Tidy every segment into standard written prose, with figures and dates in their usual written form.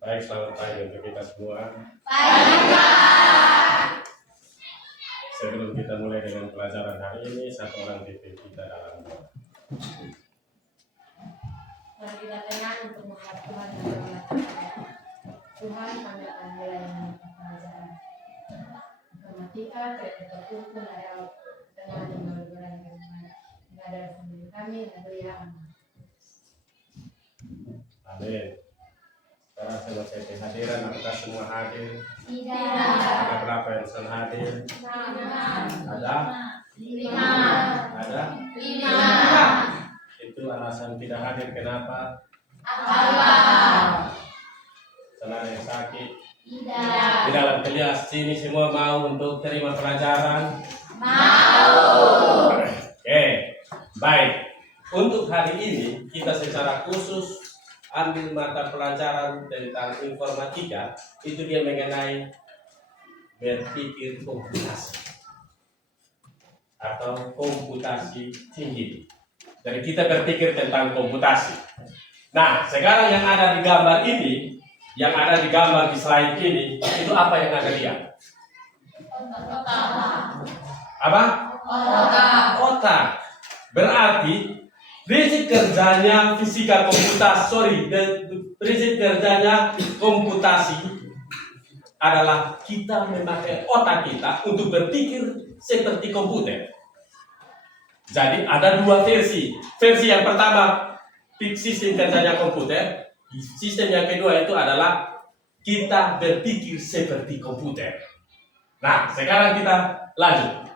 Baik, selamat pagi untuk kita semua. Sebelum kita mulai dengan pelajaran hari ini, satu orang pimpin kita dalam doa. Mari kita tengah untuk menghadap Tuhan dan berdoa. Tuhan, kami akan mulai dengan pelajaran matematika, terkumpul ada tengah dengan berdoa ada sendiri kami dan beliau. Amin. Sekarang selesai kehadiran, apakah semua hadir? Tidak. Ada berapa yang sedang hadir? Ada? 5. Ada? 5. Itu alasan tidak hadir kenapa? Allah. Salah yang sakit. Tidak. Di dalam kelas sini semua mau untuk terima pelajaran? Mau. Oke, baik. Untuk hari ini kita secara khusus ambil mata pelajaran tentang informatika. Itu dia mengenai berpikir komputasi atau komputasi tinggi. Jadi kita berpikir tentang komputasi. Nah, sekarang yang ada di gambar ini, yang ada di gambar di slide ini, itu apa yang ada lihat? Apa? Otak. Berarti prinsip kerjanya fisika komputasi, prinsip kerjanya komputasi adalah kita memakai otak kita untuk berpikir seperti komputer. Jadi ada dua versi. Versi yang pertama sistem kerjanya komputer. Sistem yang kedua itu adalah kita berpikir seperti komputer. Nah, sekarang kita lanjut.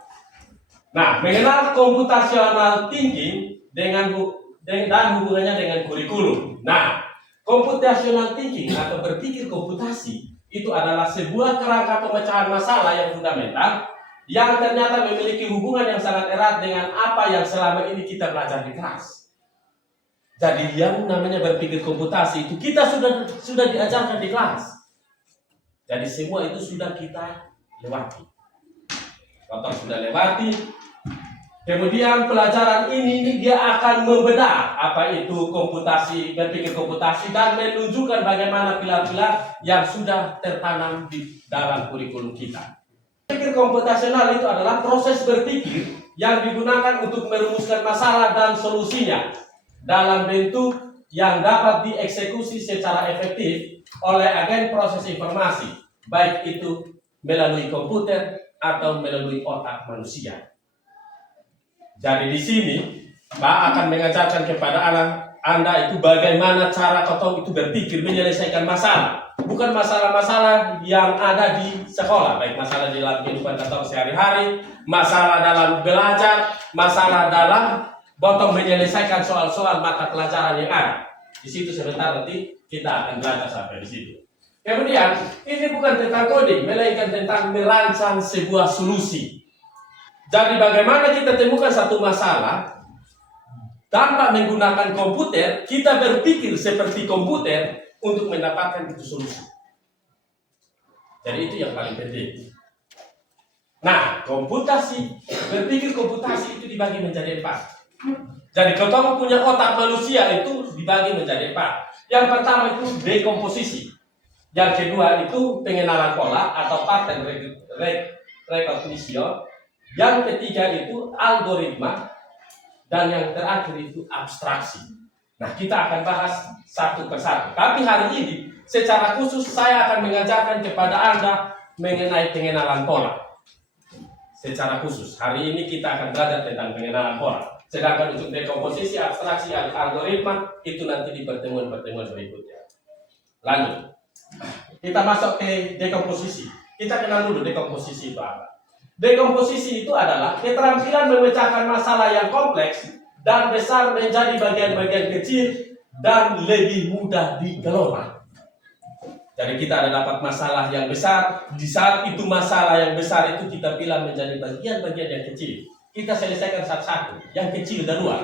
Nah, mengenal computational thinking dan hubungannya dengan kurikulum. Nah, computational thinking atau berpikir komputasi itu adalah sebuah kerangka pemecahan masalah yang fundamental yang ternyata memiliki hubungan yang sangat erat dengan apa yang selama ini kita belajar di kelas. Jadi yang namanya berpikir komputasi itu kita sudah diajarkan di kelas. Jadi semua itu sudah kita lewati. Kalau sudah lewati, kemudian pelajaran ini dia akan membedah apa itu komputasi, berpikir komputasi dan menunjukkan bagaimana pilar-pilar yang sudah tertanam di dalam kurikulum kita. Berpikir komputasional itu adalah proses berpikir yang digunakan untuk merumuskan masalah dan solusinya dalam bentuk yang dapat dieksekusi secara efektif oleh agen proses informasi, baik itu melalui komputer atau melalui otak manusia. Jadi di sini Pak akan mengajarkan kepada Anda itu bagaimana cara kau itu berpikir menyelesaikan masalah. Bukan masalah-masalah yang ada di sekolah, baik masalah di dalam kehidupan atau sehari-hari, masalah dalam belajar, masalah dalam menyelesaikan soal-soal mata pelajaran yang ada. Di situ sebentar nanti kita akan belajar sampai di situ. Kemudian ini bukan tentang coding, melainkan tentang merancang sebuah solusi. Jadi bagaimana kita temukan satu masalah tanpa menggunakan komputer, kita berpikir seperti komputer untuk mendapatkan itu solusi. Jadi itu yang paling penting. Nah, berpikir komputasi itu dibagi menjadi 4. Jadi kalau punya otak manusia itu dibagi menjadi 4. Yang pertama itu dekomposisi. Yang kedua itu pengenalan pola atau pattern recognition. Yang ketiga itu algoritma. Dan yang terakhir itu abstraksi. Nah, kita akan bahas satu persatu. Tapi hari ini secara khusus saya akan mengajarkan kepada Anda mengenai pengenalan pola. Secara khusus hari ini kita akan belajar tentang pengenalan pola. Sedangkan untuk dekomposisi, abstraksi, algoritma itu nanti di pertemuan-pertemuan berikutnya. Lanjut. Kita masuk ke dekomposisi. Kita kenal dulu dekomposisi itu apa. Dekomposisi itu adalah keterampilan memecahkan masalah yang kompleks dan besar menjadi bagian-bagian kecil dan lebih mudah dikelola. Jadi kita ada dapat masalah yang besar, di saat itu masalah yang besar itu kita pilih menjadi bagian-bagian yang kecil. Kita selesaikan satu-satu, yang kecil dan dua.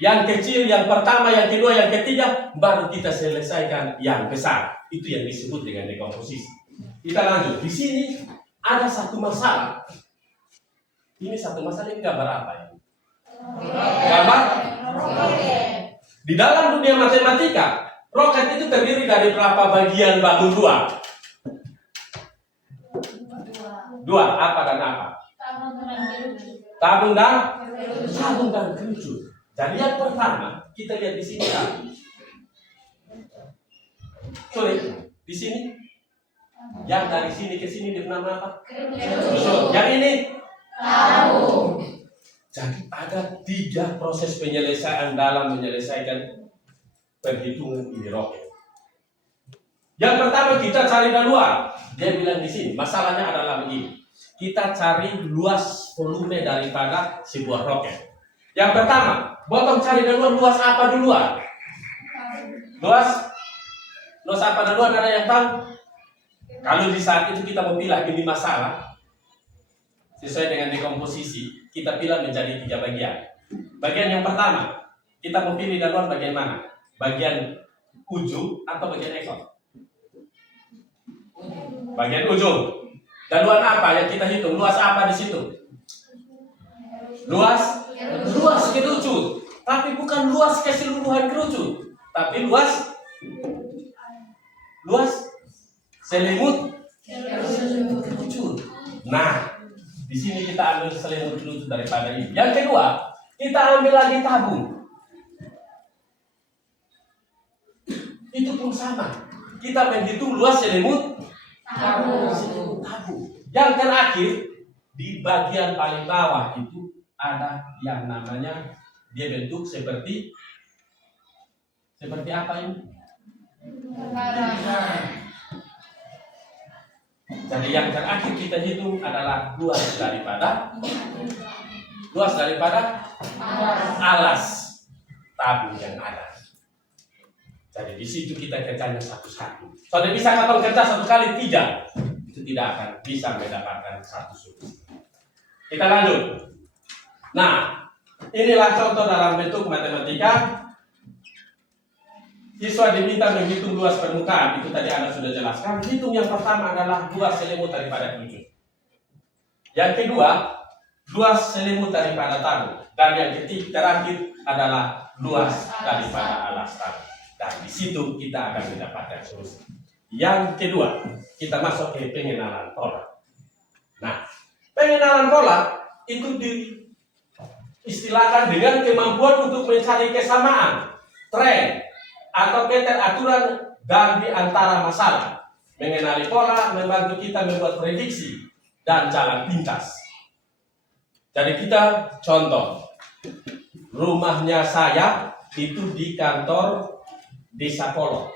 Yang kecil, yang pertama, yang kedua, yang ketiga, baru kita selesaikan yang besar. Itu yang disebut dengan dekomposisi. Kita lanjut. Di sini ada satu masalah. Ini satu masalah, ini gambar apa ya? Gambar? Di dalam dunia matematika, Roket itu terdiri dari berapa bagian bangun dua? Dua, apa dan apa? Tabung dan kerucut. Jadi yang pertama kita lihat di sini kan. Sorry, di sini. Yang dari sini ke sini bernama apa? Kerucut. Yang ini? Tabung. Jadi ada 3 proses penyelesaian dalam menyelesaikan perhitungan ini roket. Yang pertama kita cari luas. Dia bilang di sini, masalahnya adalah begini. Kita cari luas volume daripada sebuah roket. Yang pertama, Botong cari duluan luas apa duluan? Luas apa duluan, ada yang tahu? Kalau di saat itu kita memilah ini masalah, sesuai dengan dekomposisi, kita pilih menjadi 3 bagian. Bagian yang pertama, kita memilih duluan bagian mana? Bagian ujung atau bagian ekor? Bagian ujung. Duluan apa yang kita hitung? Luas apa di situ? Luas kerucut. Tapi bukan luas keseluruhan kerucut, tapi luas selimut kerucut. Nah, di sini kita ambil selimut kerucut daripada ini. Yang kedua, kita ambil lagi tabung. Itu pun sama. Kita menghitung luas selimut tabung. Yang terakhir, di bagian paling bawah itu ada yang namanya, dia bentuk seperti apa ini? Jadi yang terakhir kita hitung adalah luas daripada alas tabung yang ada. Jadi di situ kita kerjanya satu-satu. Sudah bisa katong kerja satu kali? Tidak. Itu tidak akan bisa mendapatkan satu solusi. Kita lanjut. Nah, inilah contoh dalam bentuk matematika. Siswa diminta menghitung luas permukaan. Itu tadi Anda sudah jelaskan. Hitung yang pertama adalah luas selimut daripada kerucut. Yang kedua, luas selimut daripada tabung. Dan yang terakhir adalah luas daripada alas tabung. Dan di situ kita akan mendapatkan solusi. Yang kedua, kita masuk ke pengenalan pola. Nah, pengenalan pola itu diistilahkan dengan kemampuan untuk mencari kesamaan, tren, atau keteraturan dari antara masalah. Mengenali pola membantu kita membuat prediksi dan jalan pintas. Jadi kita contoh, rumahnya saya itu di kantor Desa Polo.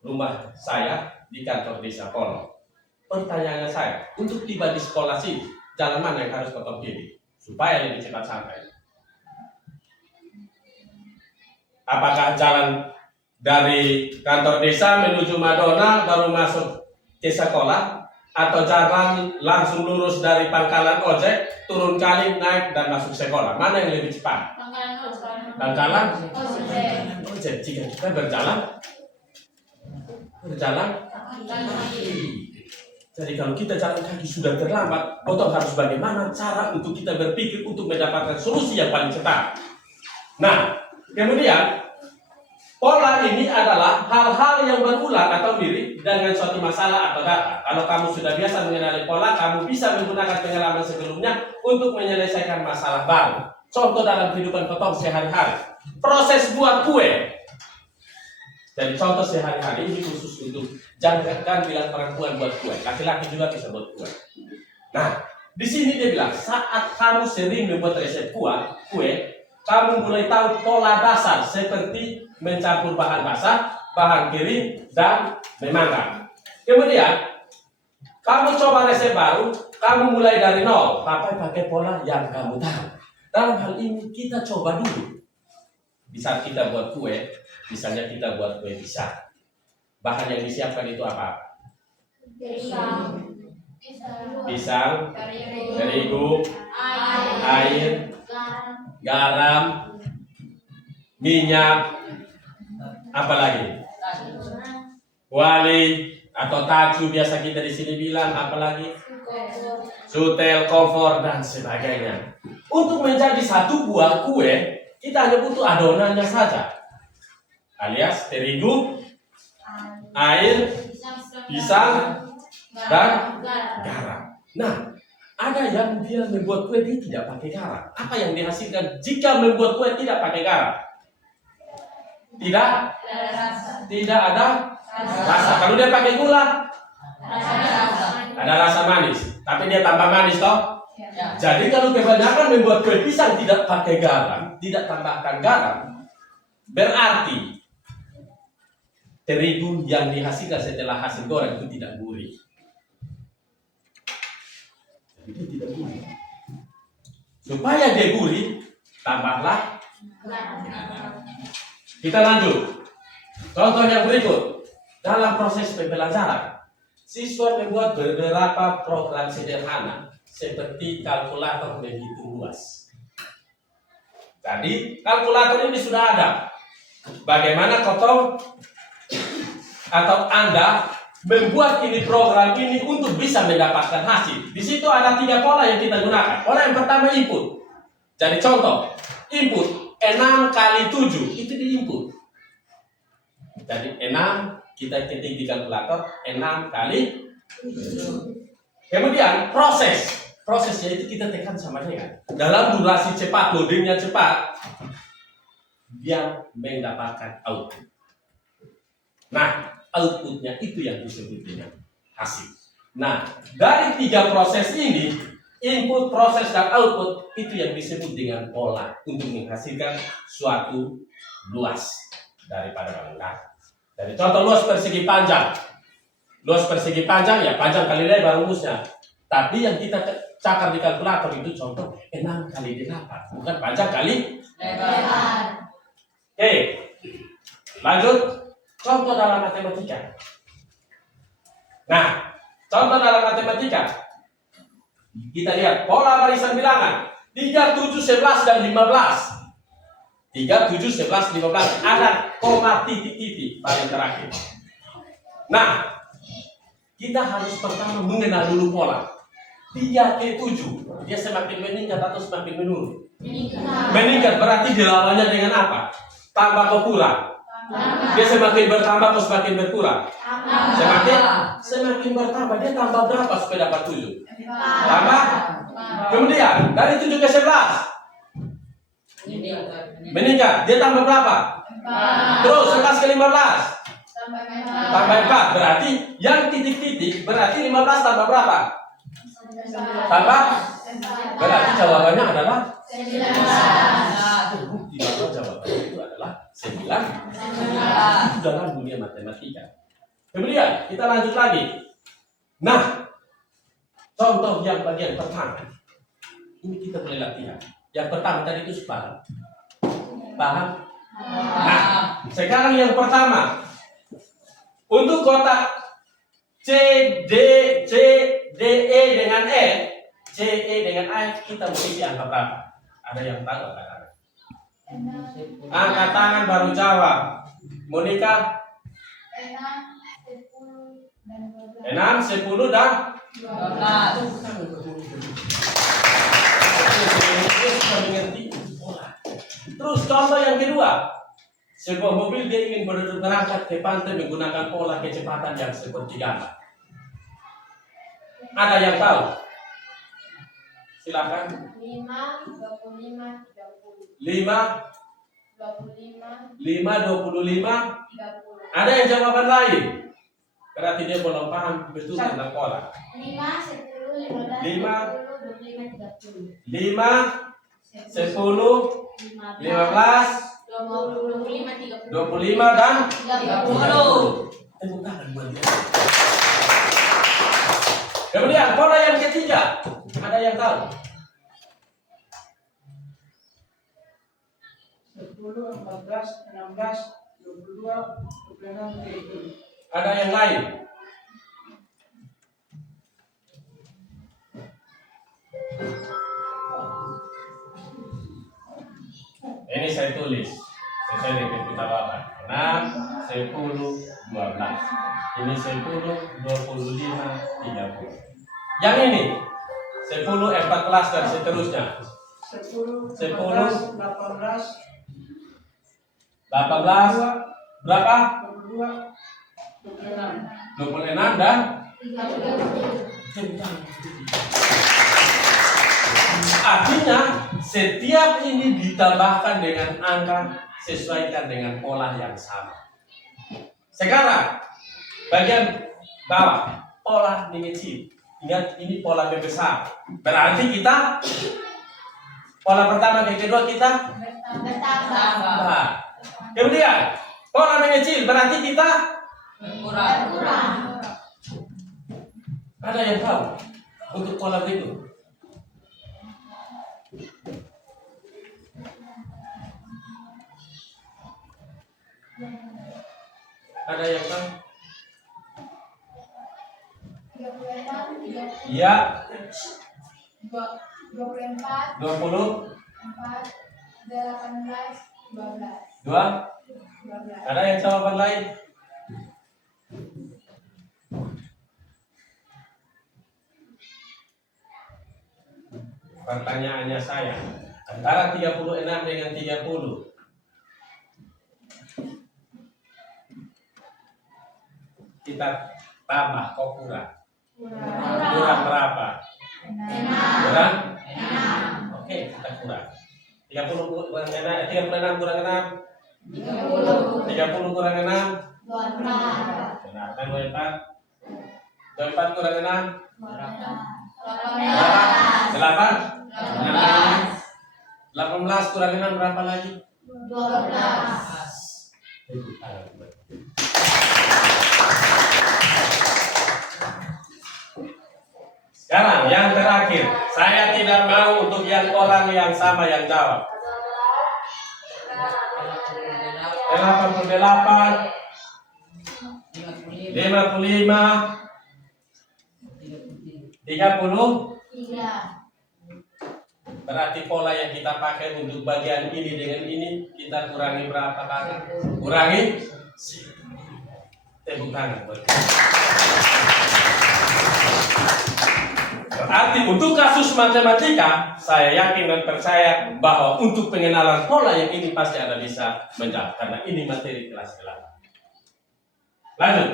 Rumah saya di kantor Desa Polo. Pertanyaannya saya, untuk tiba di sekolah sini, jalan mana yang harus potong pilih supaya lebih cepat sampai? Apakah jalan dari kantor desa menuju Madonna baru masuk ke sekolah, atau jalan langsung lurus dari pangkalan ojek turun kali naik dan masuk sekolah? Mana yang lebih cepat? Pangkalan ojek. Jika kita berjalan kaki. Jadi kalau kita jalan kaki sudah terlambat, potong harus bagaimana cara untuk kita berpikir untuk mendapatkan solusi yang paling cepat. Nah, kemudian pola ini adalah hal-hal yang berulang atau mirip dengan suatu masalah atau data. Kalau kamu sudah biasa mengenali pola, kamu bisa menggunakan pengalaman sebelumnya untuk menyelesaikan masalah baru. Contoh dalam kehidupan potong sehari-hari, proses buat kue. Jadi contoh sehari-hari ini khusus untuk jangan bilang perempuan buat kue, laki-laki juga bisa buat kue. Nah, di sini dia bilang saat kamu sering membuat resep kue, kamu mulai tahu pola dasar seperti mencampur bahan basah, bahan kering, dan memanggang. Kemudian kamu coba resep baru, kamu mulai dari nol, tapi pakai pola yang kamu tahu. Dalam hal ini kita coba dulu. Di saat kita buat kue, misalnya kita buat kue pisang, bahan yang disiapkan itu apa? Pisang, terigu, air, garam, minyak, apa lagi? Wali atau tacu biasa kita di sini bilang, apa lagi? Sutel, kompor, dan sebagainya. Untuk menjadi satu buah kue, kita hanya butuh adonannya saja. alias terigu, air, pisang, dan garam. Nah, ada yang dia membuat kue dia tidak pakai garam. Apa yang dihasilkan jika membuat kue tidak pakai garam? Tidak ada rasa. Kalau dia pakai gula, ada rasa manis. Tapi dia tambah manis toh. Jadi kalau kebanyakan membuat kue pisang tidak pakai garam, tidak tambahkan garam, berarti terigu yang dihasilkan setelah hasil goreng itu tidak gurih. Jadi dia tidak gurih. Supaya dia gurih, tambahlah. Kita lanjut. Contoh yang berikut. Dalam proses pembelajaran, siswa membuat beberapa program sederhana seperti kalkulator menghitung luas. Jadi kalkulator ini sudah ada. Bagaimana kotong atau Anda membuat ini program ini untuk bisa mendapatkan hasil? Di situ ada 3 pola yang kita gunakan. Pola yang pertama input. Jadi contoh, input 6 kali 7 itu di input. Jadi 6 kita ketik di kalkulator 6 kali 7. Kemudian prosesnya itu kita tekan sama dengan dalam durasi cepat, loadingnya cepat, dia mendapatkan output. Nah, outputnya itu yang disebut dengan hasil. Nah, dari 3 proses ini, input, proses, dan output itu yang disebut dengan pola untuk menghasilkan suatu luas daripada bangunan. Jadi contoh luas persegi panjang. Luas persegi panjang ya panjang kali lebar rumusnya. Tapi yang kita cakar di kalkulator itu contoh 6 kali 8, bukan panjang kali lebar. Oke, lanjut. Contoh dalam matematika. Nah, contoh dalam matematika. Kita lihat pola barisan bilangan 3, 7, 11, dan 15. 3, 7, 11, 15. Ada koma titik-titik paling terakhir. Nah, kita harus pertama mengenal dulu pola. 3 ke 7, dia semakin meningkat atau semakin menurun? Meningkat berarti dilawannya dengan apa? Tambah atau kurang? Dia semakin bertambah atau semakin berkurang? Semakin bertambah. Dia tambah berapa supaya dapat 7? Tambah. Kemudian dari 7 ke 11 meningkat. Dia tambah berapa? Terus 11 ke 15 tambah 4. Berarti yang titik-titik berarti 15 tambah berapa? Tambah. Berarti jawabannya adalah 9. Bukti bahwa jawabannya itu adalah 9. Itu dalam dunia matematika. Kemudian kita lanjut lagi. Nah, contoh yang bagian pertama. Ini kita boleh latihan. Yang pertama tadi itu paham. Paham? Nah, sekarang yang pertama. Untuk kotak C, D, dengan E, dengan A, kita mesti angka berapa? Ada yang tahu angka tangan? Angkat tangan baru jawab. Monika? 6, 10, dan 12. Terus contoh yang kedua. Sebuah mobil dia ingin berangkat ke pantai menggunakan pola kecepatan yang seperti gambar. Ada yang tahu? Silakan. 5, 25, 30. 5, 25, 30. Ada yang jawaban lain? Berarti dia belum paham betul tentang pola. 5, 10, 15, 20, 25, 30. 5, 10, 15, 25, dan 30. Tepuk tangan buat dia. Kemudian pola yang ketiga, ada yang tahu? 10, 14, 16, 22, 26, 30. Ada yang lain? Ini saya tulis sesuai dengan kita bapak. 6, 10, 12. Ini 10, 25, 30. Yang ini 10, 14, dan seterusnya. 10, 10, 18, 18, berapa? 22, 26. 26 dan 30. artinya setiap ini ditambahkan dengan angka sesuaikan dengan pola yang sama. Sekarang bagian bawah pola mengecil. Ingat ini pola membesar. Berarti kita pola pertama dan kedua kita Bertambah. kemudian pola mengecil berarti kita Berkurang. ada yang tahu untuk pola berikut? Ada yang tahu? 36, Iya, 24, 20, 4, 18, 12. 2. 12. Ada yang jawaban lain? Pertanyaannya saya, antara 36 dengan 30. Kita tambah kok kurang. Kurang berapa? 6. Kurang? 6. Oke, kita kurang. 30 kurang 6, 36 kurang 6. 30. 30 kurang 6. 12. Benar kan 24? 24 kurang 6. 18. 8. 18 kurang 6 berapa lagi? 12. Sekarang yang terakhir, saya tidak mau untuk yang orang yang sama yang jawab. 88, 55, 30. 3. Berarti pola yang kita pakai untuk bagian ini dengan ini kita kurangi berapa kali? Kurangi. Tepuk tangan buat kita. Berarti untuk kasus matematika, saya yakin dan percaya bahwa untuk pengenalan pola yang ini pasti Anda bisa menjawab karena ini materi kelas 8. Lanjut.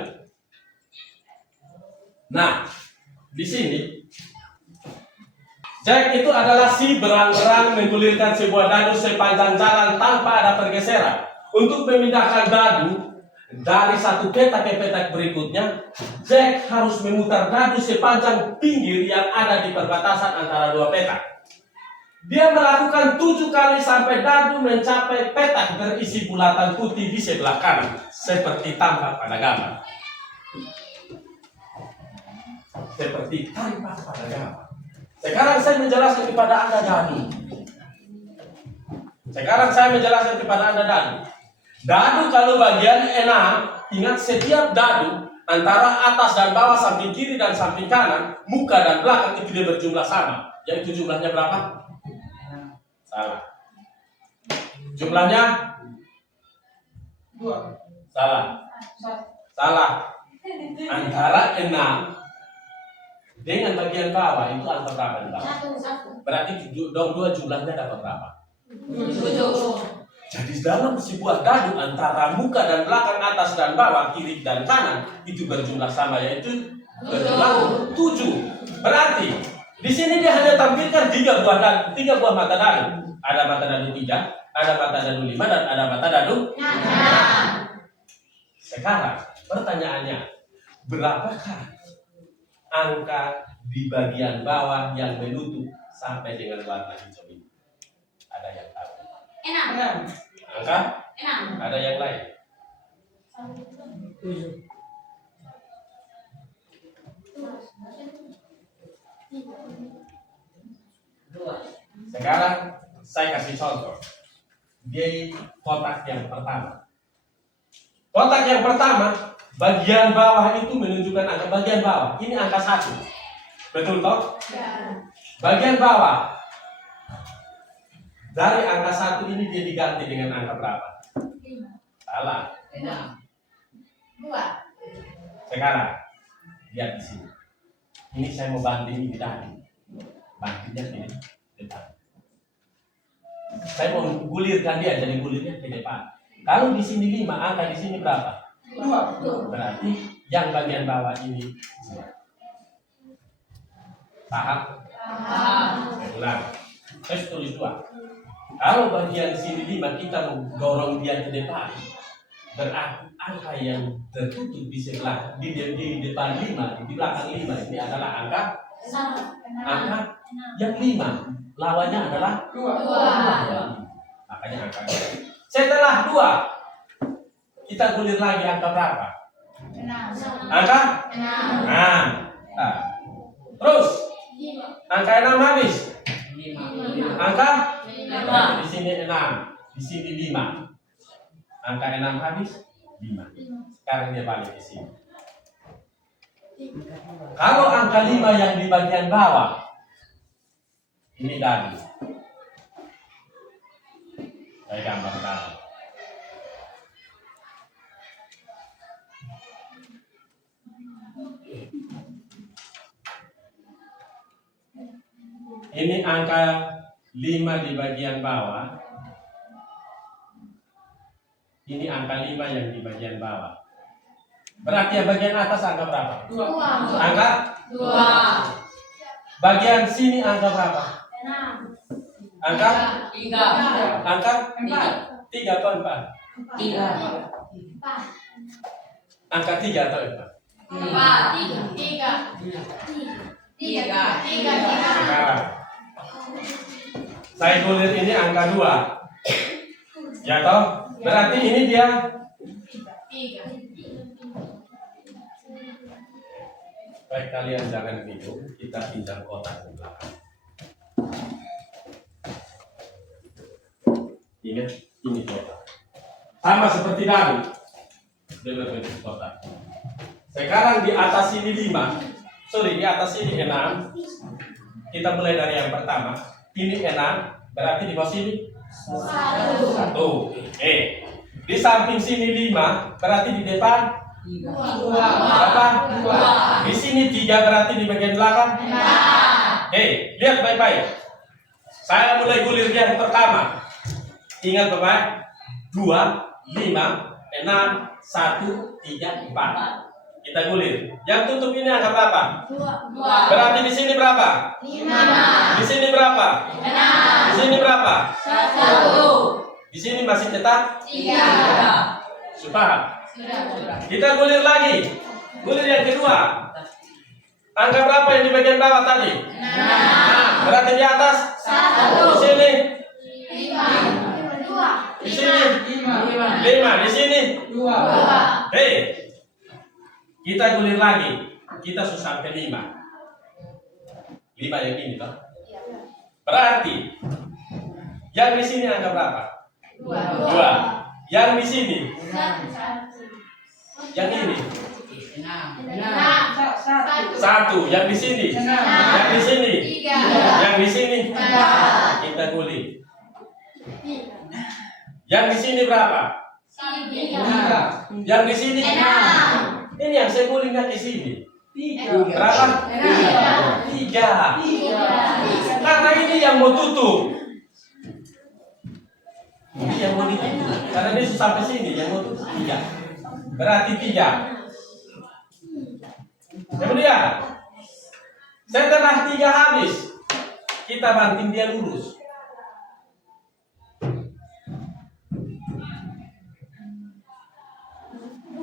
Nah, di sini Jack itu adalah si berang-berang menggulirkan sebuah dadu sepanjang jalan tanpa ada pergeseran. Untuk memindahkan dadu dari satu petak ke petak berikutnya, Jack harus memutar dadu sepanjang pinggir yang ada di perbatasan antara dua petak. Dia melakukan 7 kali sampai dadu mencapai petak berisi bulatan putih di sebelah kanan, seperti tampak pada gambar. Seperti tampak pada gambar. Sekarang saya menjelaskan kepada Anda dadu. Dadu kalau bagian 6, ingat setiap dadu antara atas dan bawah, samping kiri dan samping kanan, muka dan belakang itu dia berjumlah sama. Yaitu jumlahnya berapa? Salah. Jumlahnya? 2. Salah. Antara 6 dengan bagian bawah itu angka berapa di bawah? 1. Berarti dua jumlahnya dapat berapa? 7. Jadi dalam sebuah dadu antara muka dan belakang, atas dan bawah, kiri dan kanan itu berjumlah sama, yaitu berjumlah 7. Berarti di sini dia hanya tampilkan 3 buah mata dadu. Ada mata dadu 3, ada mata dadu 5, dan ada mata dadu 6. Sekarang pertanyaannya, berapakah angka di bagian bawah yang menutup sampai dengan warna hijau ini? Ada yang tahu? 6. Angka? 6. Ada yang lain? 7. Sekarang saya kasih contoh di kotak yang pertama. Kotak yang pertama, bagian bawah itu menunjukkan angka bagian bawah. Ini angka 1. Betul toh? Ya. Bagian bawah dari angka 1 ini dia diganti dengan angka berapa? 5. Salah. 2. Sekarang lihat di sini. Ini saya mau banding ini tadi. Bandingnya ini depan. Saya mau gulirkan dia, jadi gulirnya ke depan. Kalau di sini 5, angka di sini berapa? 2. Berarti yang bagian bawah ini 2. Paham? Saya ulang. Saya tulis 2. Kalau bagian sini 5 kita menggorong dia ke depan, berarti angka yang tertutup di sebelah di depan 5, di belakang 5 ini adalah angka yang 5. Lawannya adalah 2. makanya angka 2. Setelah 2, kita gulir lagi angka berapa? Angka 6. Nah, terus angka 6 habis. Angka di sini 6, di sini 5. Angka 6 habis 5. Sekarang dia balik di sini. Kalau angka 5 yang di bagian bawah, ini tadi. Saya gambarkan. Ini angka 5 di bagian bawah. Ini angka 5 yang di bagian bawah. Berarti yang bagian atas angka berapa? 2. Angka 2. Bagian sini angka berapa? Angka 3. angka 4. 3 atau 4? 3. Angka 3 atau 4? Sekarang saya tulis ini angka 2. Ya toh? Berarti ini dia baik, kalian jangan bingung, kita pinjam kotak di belakang. Ini kotak. Sama seperti tadi. Dia berbentuk kotak. Sekarang di atas ini 5. Sorry, di atas ini 6. Kita mulai dari yang pertama. Ini 6, berarti di bawah sini 1. Di samping sini 5, berarti di depan 2. berapa? 2. Di sini 3, berarti di bagian belakang. Lihat baik-baik. Saya mulai gulir yang pertama. Ingat baik, 2, 5, 6, 1, 3, 4. Kita gulir. Yang tutup ini angka berapa? 2. Berarti di sini berapa? 5. Di sini berapa? 6. Di sini berapa? 1. Di sini masih tetap 3. Sudah. Sudah. Kita gulir lagi. Gulir yang kedua. Angka berapa yang di bagian bawah tadi? 6. Berarti di atas 1. di sini 5. di sini 5. 5 di sini 2. kita gulir lagi. Kita susah sampai 5 yang ini toh. Berarti yang di sini angka berapa? 2. Yang di sini, yang ini 1. Yang di sini, yang di sini, yang di sini. Kita gulir. Yang di sini berapa? 3. Yang di sini. Ini yang saya gulingkan di sini. Berapa? 3. Karena ini yang mau tutup. Ini yang mau ditutup. Karena ini sampai sini yang mau tutup 3. Berarti 3. Kemudian setelah 3 habis, kita banting dia lurus.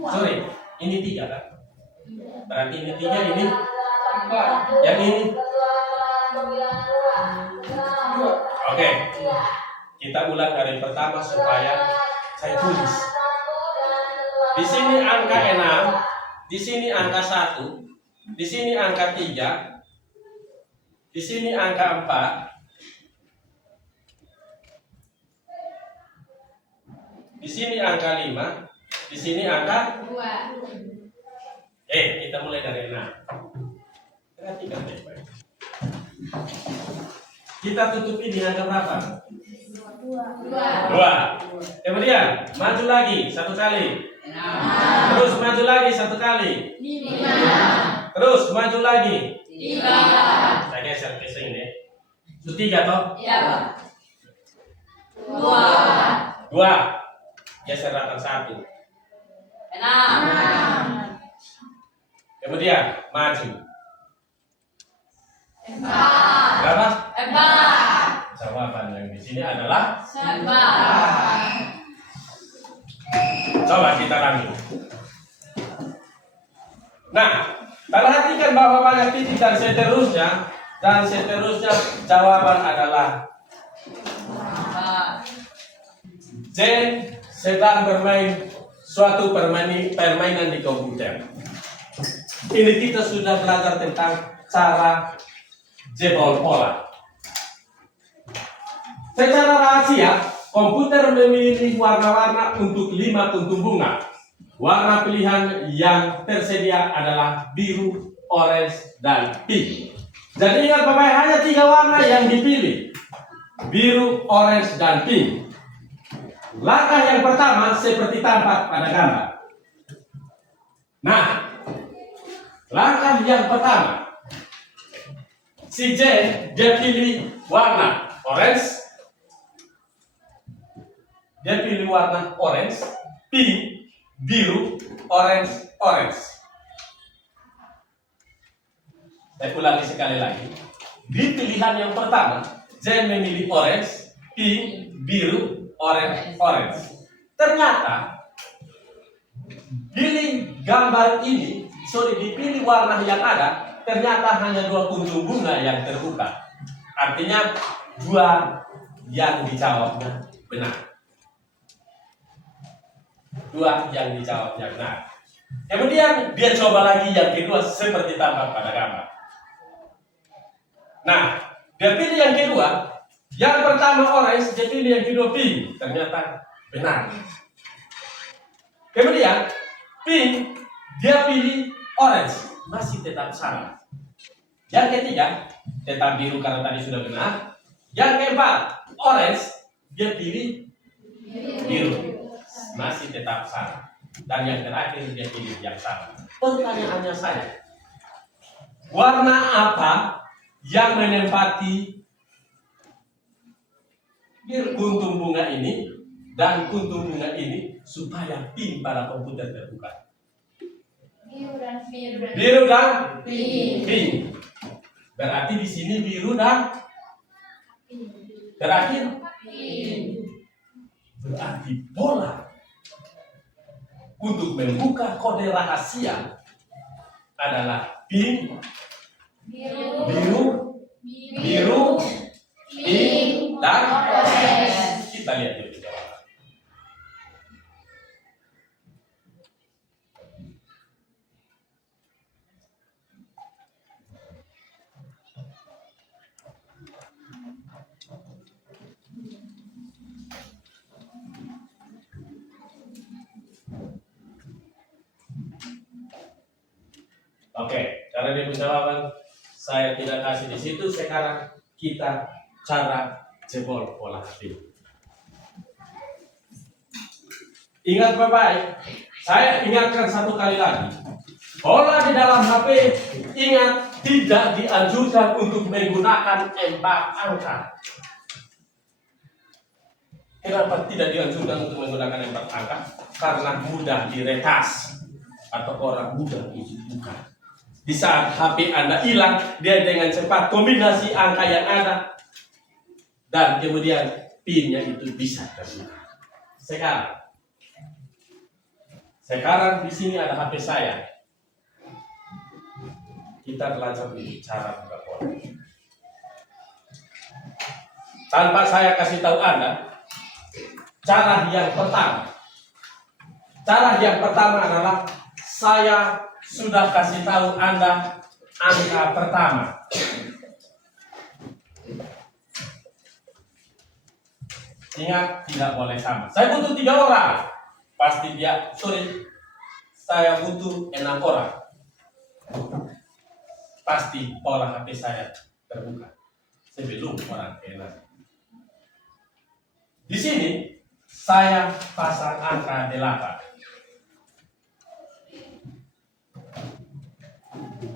Sorry, ini 3 kan? Berarti ini 3, ini yang ini. Oke. Kita ulang dari pertama supaya saya tulis. Di sini angka 6, di sini angka 1, di sini angka 3, di sini angka 4, di sini angka 5, di sini angka 2. kita mulai dari 6. Perhatikan baik-baik. Kita tutup ini angka berapa? 2. Kemudian maju lagi 1 kali. Terus maju lagi 1 kali. 5. Terus maju lagi. 3. Saya geser ke sini. Itu 3 toh? Ya. 2. 2. geser datang 1. 6. Kemudian maju. 4. Berapa? 4. Jawaban yang di sini adalah 4. coba kita lanjut. Nah, perhatikan bahwa banyak titik dan seterusnya jawaban adalah Jen sedang bermain suatu permainan di komputer. Ini kita sudah belajar tentang cara jebol pola. Secara rahasia, komputer memilih warna-warna untuk 5 kuntum bunga. Warna pilihan yang tersedia adalah biru, orange, dan pink. Jadi ingat Bapak, hanya 3 warna yang dipilih. Biru, orange, dan pink. Langkah yang pertama seperti tampak pada gambar. Nah, langkah yang pertama, si J dia pilih warna orange. Dia pilih warna orange, pink, biru, orange, orange. Saya ulangi sekali lagi. Di pilihan yang pertama, J memilih orange, pink, biru, orange, orange. Ternyata pilih gambar ini, dipilih warna yang ada, ternyata hanya 2 kuntum bunga yang terbuka. Artinya 2 yang dijawabnya benar. 2 yang dijawabnya benar. Kemudian dia coba lagi yang kedua seperti tampak pada gambar. Nah, dia pilih yang kedua. Yang pertama orange, dia pilih yang kedua pink. Ternyata benar. Kemudian pink, dia pilih orange. Masih tetap salah. Yang ketiga, tetap biru karena tadi sudah benar. Yang keempat, orange, dia pilih biru. Masih tetap salah. Dan yang terakhir dia pilih yang salah. Pertanyaannya saya, warna apa yang menempati kuntum bunga ini dan kuntum bunga ini supaya pin pada komputer terbuka? Biru dan pink. Berarti di sini biru dan terakhir berarti pola untuk membuka kode rahasia adalah pink, biru, pink, dan orange. Kita lihat dulu jawaban. Oke, karena dia jawaban saya tidak kasih di situ. Sekarang kita cara jebol pola hati. Ingat Bapak, saya ingatkan satu kali lagi. Pola di dalam HP, ingat tidak dianjurkan untuk menggunakan 4 angka. Kenapa tidak dianjurkan untuk menggunakan 4 angka? Karena mudah diretas atau orang mudah buka. Di saat HP Anda hilang, dia dengan cepat kombinasi angka yang ada dan kemudian PIN-nya itu bisa terbuka. Sekarang di sini ada HP saya. Kita belajar dulu cara buka pola. Tanpa saya kasih tahu Anda, cara yang pertama adalah saya sudah kasih tahu Anda angka pertama. Ingat, tidak boleh sama. Saya butuh 3 orang. Pasti saya butuh 6 orang. Pasti pola HP saya terbuka sebelum orang ke-6. Di sini saya pasang angka 8.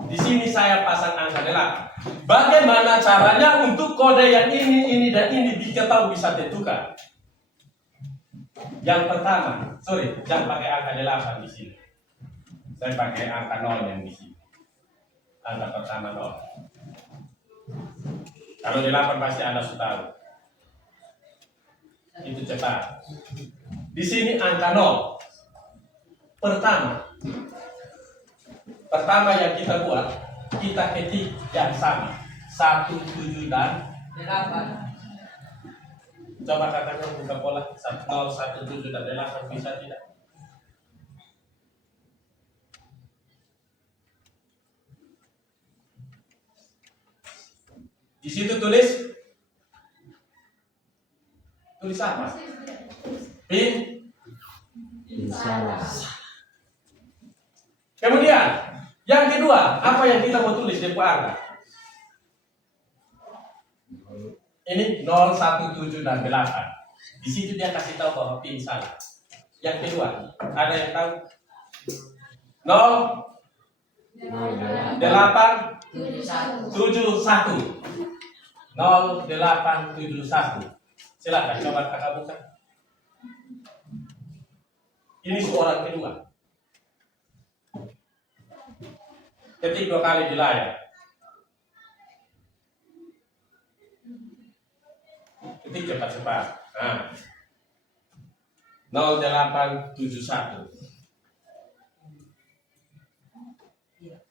Di sini saya pasang angka 8. Bagaimana caranya untuk kode yang ini dan ini diketahui bisa tertukar? Yang pertama, jangan pakai angka 8 di sini. Saya pakai angka 0 yang di sini. Angka pertama 0. Kalau 8 pasti Anda sudah tahu. Itu cepat. Di sini angka 0. Pertama yang kita buat, kita ketik yang sama. 1, 7 dan 8. Coba katakan buka pola 0, 1, 7 dan 8 bisa tidak? Di situ tulis apa? Pin Salah. Kemudian yang kedua, apa yang kita mau tulis di angka? Ini 0, 1, 7 dan 8. Di situ dia kasih tahu bahwa pin salah. Yang kedua, ada yang tahu? 0, 8, 7, 1. 0, 8, 7, 1. Silakan coba kakak buka. Ini suara kedua. Ketik 2 kali di layar. Ketik cepat-cepat. Nah. 0871.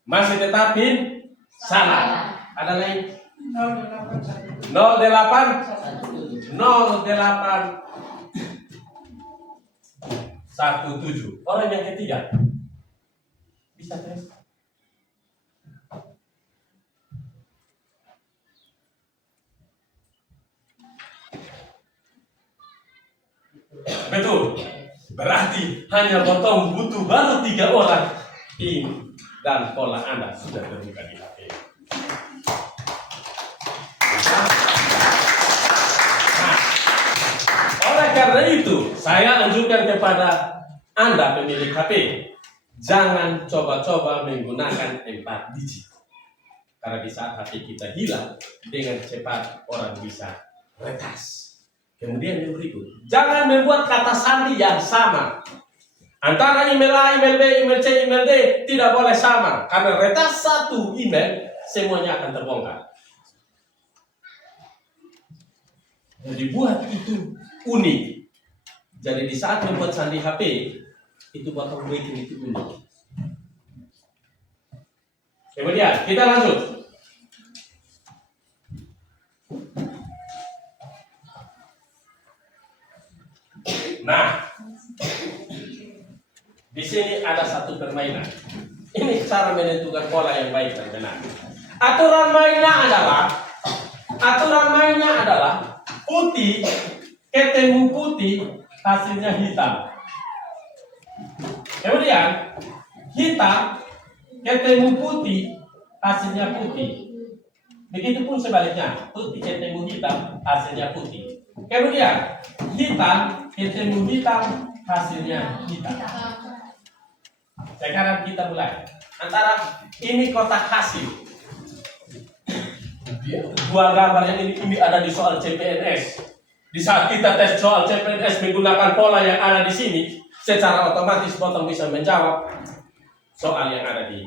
Masih tetapin salah. Ada lain? 0817. Orang yang ketiga bisa tes. Betul. Berarti hanya potong butuh baru 3 orang. Pin dan pola Anda sudah terbuka di HP. Nah, oleh karena itu, saya anjurkan kepada Anda pemilik HP, jangan coba-coba menggunakan 4 digit. Karena di saat HP kita hilang, dengan cepat orang bisa retas. Kemudian yang berikut, jangan membuat kata sandi yang sama. Antara email A, email B, email C, email D tidak boleh sama. Karena retas satu email, semuanya akan terbongkar. Jadi buat itu unik. Jadi di saat membuat sandi HP, itu bakal bikin itu unik. Kemudian kita lanjut. Nah, di sini ada satu permainan. Ini cara menentukan pola yang baik dan benar. Aturan mainnya adalah putih ketemu putih hasilnya hitam. Kemudian hitam ketemu putih hasilnya putih. Begitupun sebaliknya, putih ketemu hitam hasilnya putih. Kemudian hitam ketemu hitam hasilnya hitam. Sekarang kita mulai. Antara ini kotak hasil. Dua gambar yang ini ada di soal CPNS. Di saat kita tes soal CPNS menggunakan pola yang ada di sini, secara otomatis potong bisa menjawab soal yang ada di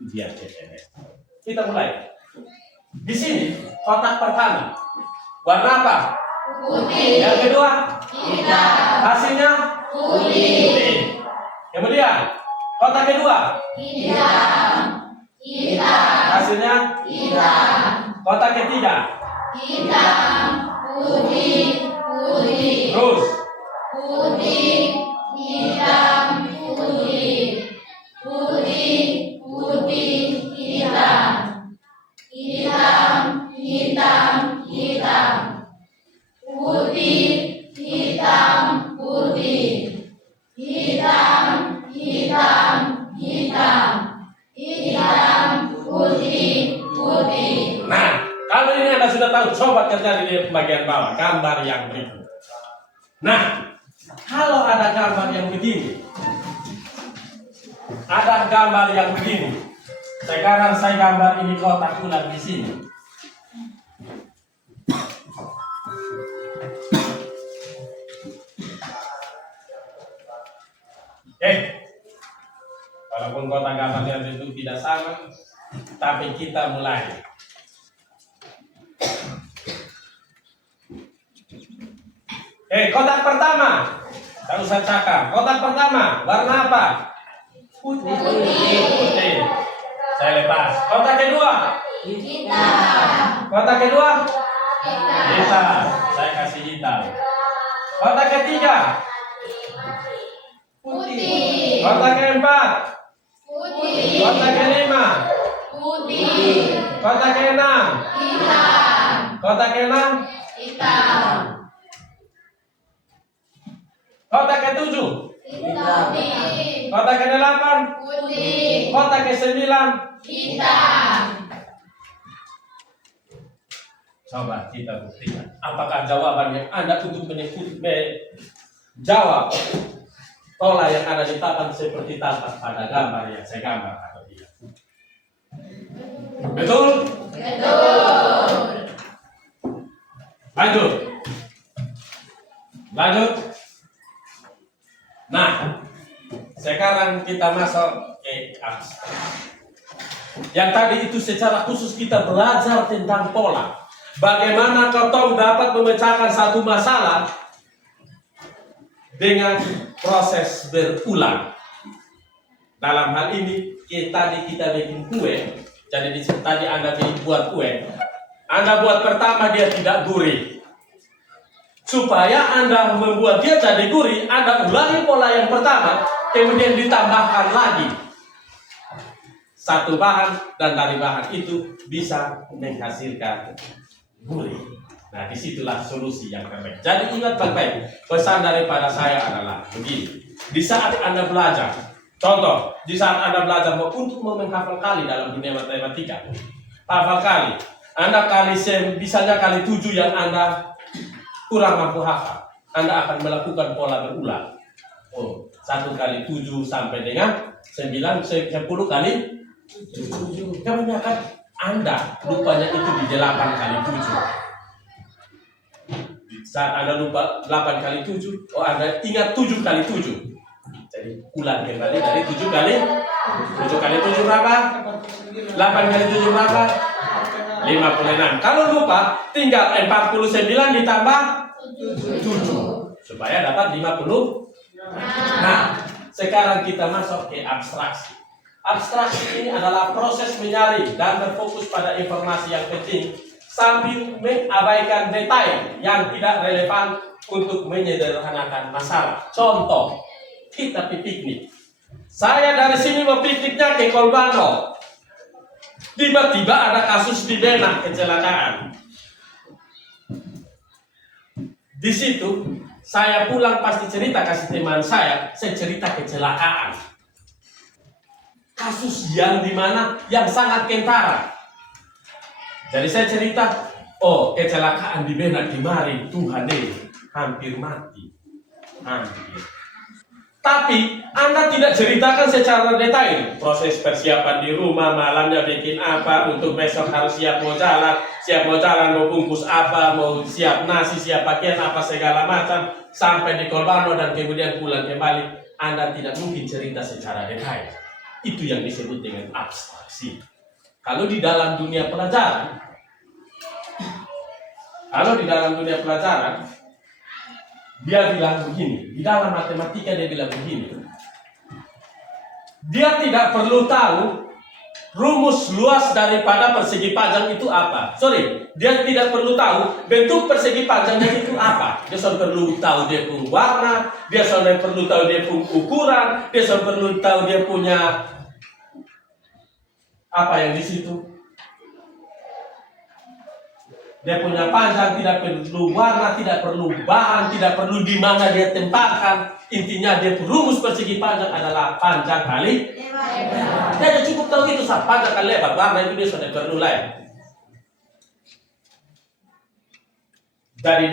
ujian CPNS. Kita mulai. Di sini kotak pertama warna apa? Putih. Yang kedua? Hitam. Hasilnya? Putih. Kemudian kotak kedua? Hitam. Hitam. Hasilnya? Hitam. Kotak ketiga? Hitam. Putih. Putih. Terus? Putih. Hitam. Putih. Putih. Putih. Hitam. Hitam. Hitam. Hitam. Putih. Hitam. Putih. Hitam. Hitam. Hitam. Hitam. Putih. Putih. Nah, kalau ini Anda sudah tahu, coba kerja di bagian bawah, gambar yang berikut. Nah, kalau ada gambar yang begini, sekarang saya gambar ini kotak ular di sini. Walaupun kotak gambarnya itu tidak sama, tapi kita mulai. Kotak pertama, tak usah cakap. Kotak pertama, warna apa? Putih. Putih. Saya lepas. Kotak kedua. Hitam. Kotak kedua. Hitam. Hitam. Saya kasih hitam. Kotak ketiga. Putih. Kotak keempat. Putih. Kotak kelima. Putih. Kotak keenam. Hitam. Kotak keenam. Hitam. Kotak ketujuh. Hitam. Kotak kedelapan. Putih. Kotak ke-9. Hitam. Coba kita buktikan. Apakah jawaban yang Anda untuk menjawab pola yang ada di papan seperti tampak pada gambar yang saya gambar atau tidak? Betul? Betul. Lanjut. Lanjut. Nah, sekarang kita masuk ke abstrak. Yang tadi itu secara khusus kita belajar tentang pola. Bagaimana Kotong dapat memecahkan satu masalah dengan proses berulang. Dalam hal ini, tadi kita bikin kue. Jadi tadi Anda buat kue. Anda buat pertama dia tidak gurih. Supaya Anda membuat dia jadi gurih, Anda ulangi pola yang pertama, kemudian ditambahkan lagi satu bahan, dan dari bahan itu bisa menghasilkan gurih. Nah, disitulah solusi yang terbaik. Jadi ingat baik-baik, pesan daripada saya adalah begini. Di saat Anda belajar, contoh, di saat Anda belajar untuk menghafal kali dalam dunia matematika, hafal kali, Anda bisanya kali 7 yang Anda kurang mampu hafal, Anda akan melakukan pola berulang. 1 kali 7 sampai dengan 9, 10 kali 7. Kebanyakan Anda lupanya itu di 8 kali 7. Saat Anda lupa 8 kali 7, Anda ingat 7 kali 7. Jadi ulang kembali dari 7 kali 7 berapa? 8 kali 7 berapa? 56. Kalau lupa, tinggal 49 ditambah 7 supaya dapat 50. Nah, sekarang kita masuk ke abstraksi. Abstraksi ini adalah proses menyaring dan berfokus pada informasi yang penting sambil mengabaikan detail yang tidak relevan untuk menyederhanakan masalah. Contoh, kita piknik. Saya dari sini mau pikniknya ke Kolbano. Tiba-tiba ada kasus di Benak kecelakaan. Di situ saya pulang pasti cerita kasih teman saya cerita kecelakaan. Kasus yang dimana yang sangat kentara. Jadi saya cerita, kecelakaan di Benak kemarin, Tuhan hampir mati. Hampir. Tapi Anda tidak ceritakan secara detail proses persiapan di rumah, malamnya bikin apa, untuk besok harus siap mau jalan, mau bungkus apa, mau siap nasi, siap pakaian apa segala macam, sampai di Kolbano dan kemudian pulang kembali. Anda tidak mungkin cerita secara detail. Itu yang disebut dengan abstraksi. Kalau di dalam dunia pelajaran, dia bilang begini, di dalam matematika dia bilang begini. Dia tidak perlu tahu rumus luas daripada persegi panjang itu apa. Dia tidak perlu tahu bentuk persegi panjangnya itu apa. Dia cuma perlu tahu dia punya warna, dia cuma perlu tahu dia punya ukuran, dia cuma perlu tahu dia punya apa yang di situ. Dia punya panjang, tidak perlu warna, tidak perlu bahan, tidak perlu di mana dia tempatkan. Intinya dia rumus persegi panjang adalah panjang kali lebar. Dia cukup tahu itu saat panjang kali lebar, warna itu dia sudah perlu lain. Jadi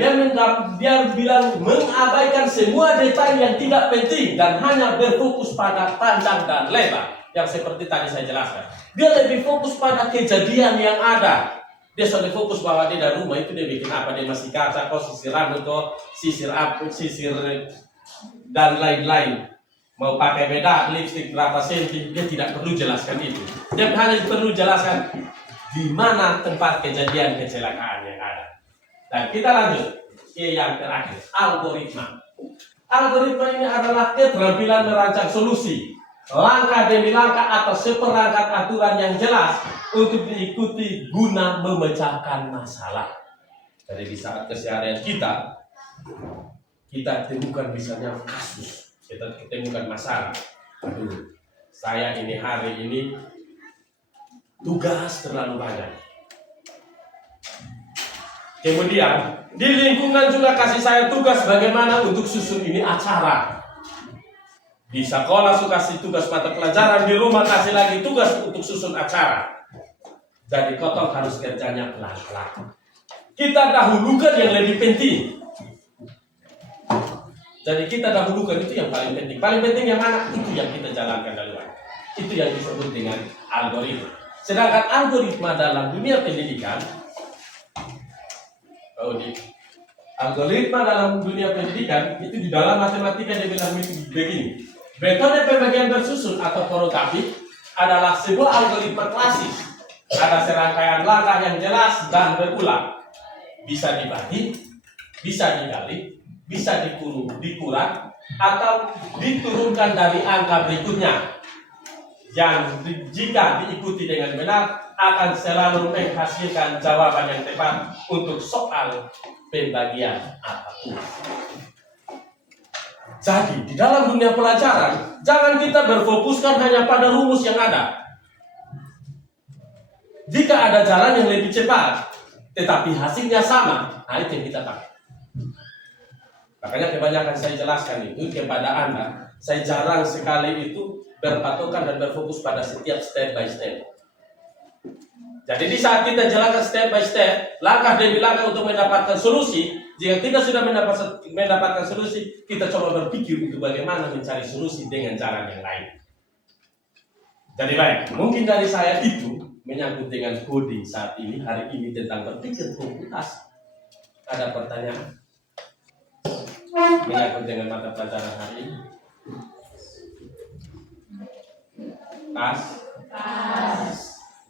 dia bilang mengabaikan semua detail yang tidak penting dan hanya berfokus pada panjang dan lebar. Yang seperti tadi saya jelaskan. Dia lebih fokus pada kejadian yang ada. Dia sudah fokus bahwa dia dari rumah itu dia bikin apa, dia masih kaca, sisir rambut, sisir dan lain-lain. mau pakai bedak, lipstick berapa senti, dia tidak perlu jelaskan itu. Dia hanya perlu jelaskan di mana tempat kejadian kecelakaan yang ada. Dan kita lanjut ke yang terakhir, algoritma. Algoritma ini adalah keterampilan merancang solusi, langkah demi langkah atau seperangkat aturan yang jelas untuk diikuti guna memecahkan masalah. Jadi di saat keseharian kita temukan misalnya kasus, kita temukan masalah. Aduh, saya ini hari ini tugas terlalu banyak. Kemudian di lingkungan juga kasih saya tugas bagaimana untuk susun ini acara. Di sekolah suka kasih tugas mata pelajaran, di rumah kasih lagi tugas untuk susun acara. Jadi kotong harus kerjanya pelan-pelan. Kita dahulukan yang lebih penting. Jadi kita dahulukan itu yang paling penting. Paling penting yang mana? Itu yang kita jalankan duluan. Itu yang disebut dengan algoritma. Sedangkan algoritma dalam dunia pendidikan, algoritma dalam dunia pendidikan itu di dalam matematika dia bilang begini. Metode pembagian bersusun atau porotapik adalah sebuah algoritma klasis. Ada serangkaian langkah yang jelas dan berulang. Bisa dibagi, bisa digali, bisa dikurang, atau diturunkan dari angka berikutnya. Yang jika diikuti dengan benar akan selalu menghasilkan jawaban yang tepat untuk soal pembagian apapun. Jadi di dalam dunia pelajaran jangan kita berfokuskan hanya pada rumus yang ada. Jika ada jalan yang lebih cepat tetapi hasilnya sama, nah itu yang kita pakai. Makanya kebanyakan saya jelaskan itu kepada Anda, saya jarang sekali itu berpatokan dan berfokus pada setiap step by step. Jadi di saat kita jalankan step by step, langkah demi langkah untuk mendapatkan solusi, jika kita sudah mendapatkan solusi, kita coba berpikir untuk bagaimana mencari solusi dengan jalan yang lain. Jadi baik, mungkin dari saya itu menyangkut dengan coding saat ini, hari ini tentang berpikir komputasi. Ada pertanyaan? Menyangkut dengan mata pelajaran hari ini? Pas?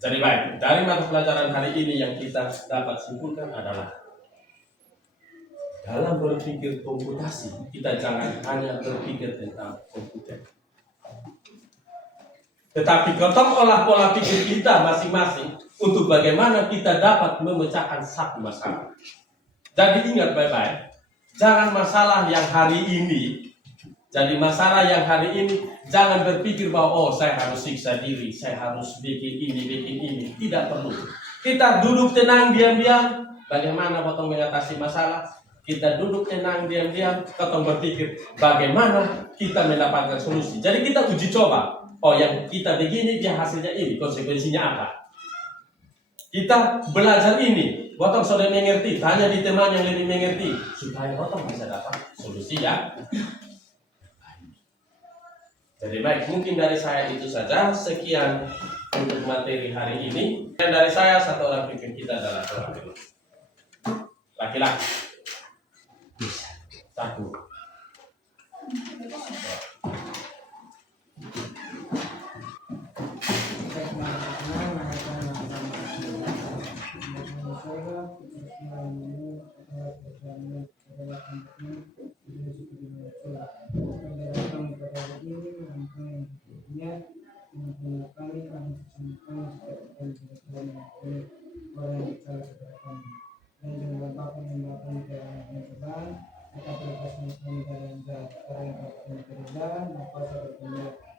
Jadi baik, dari mata pelajaran hari ini yang kita dapat simpulkan adalah dalam berpikir komputasi, kita jangan hanya berpikir tentang komputer. Tetapi gotong olah pola pikir kita masing-masing untuk bagaimana kita dapat memecahkan satu masalah. Jadi ingat baik-baik, jangan masalah yang hari ini, jadi masalah yang hari ini, jangan berpikir bahwa saya harus siksa diri, saya harus bikin ini. Tidak perlu. Kita duduk tenang, diam-diam, bagaimana potong mengatasi masalah. Kita duduk tenang, diam-diam, potong berpikir bagaimana kita mendapatkan solusi. Jadi kita uji coba. Oh, yang kita begini, dia hasilnya ini, konsekuensinya apa? Kita belajar ini, potong sudah mengerti, tanya di teman yang lebih mengerti, supaya potong bisa dapat solusi ya. Jadi baik, mungkin dari saya itu saja. Sekian untuk materi hari ini. Dan dari saya, satu orang pikir kita adalah seorang laki-laki. Satu. Kita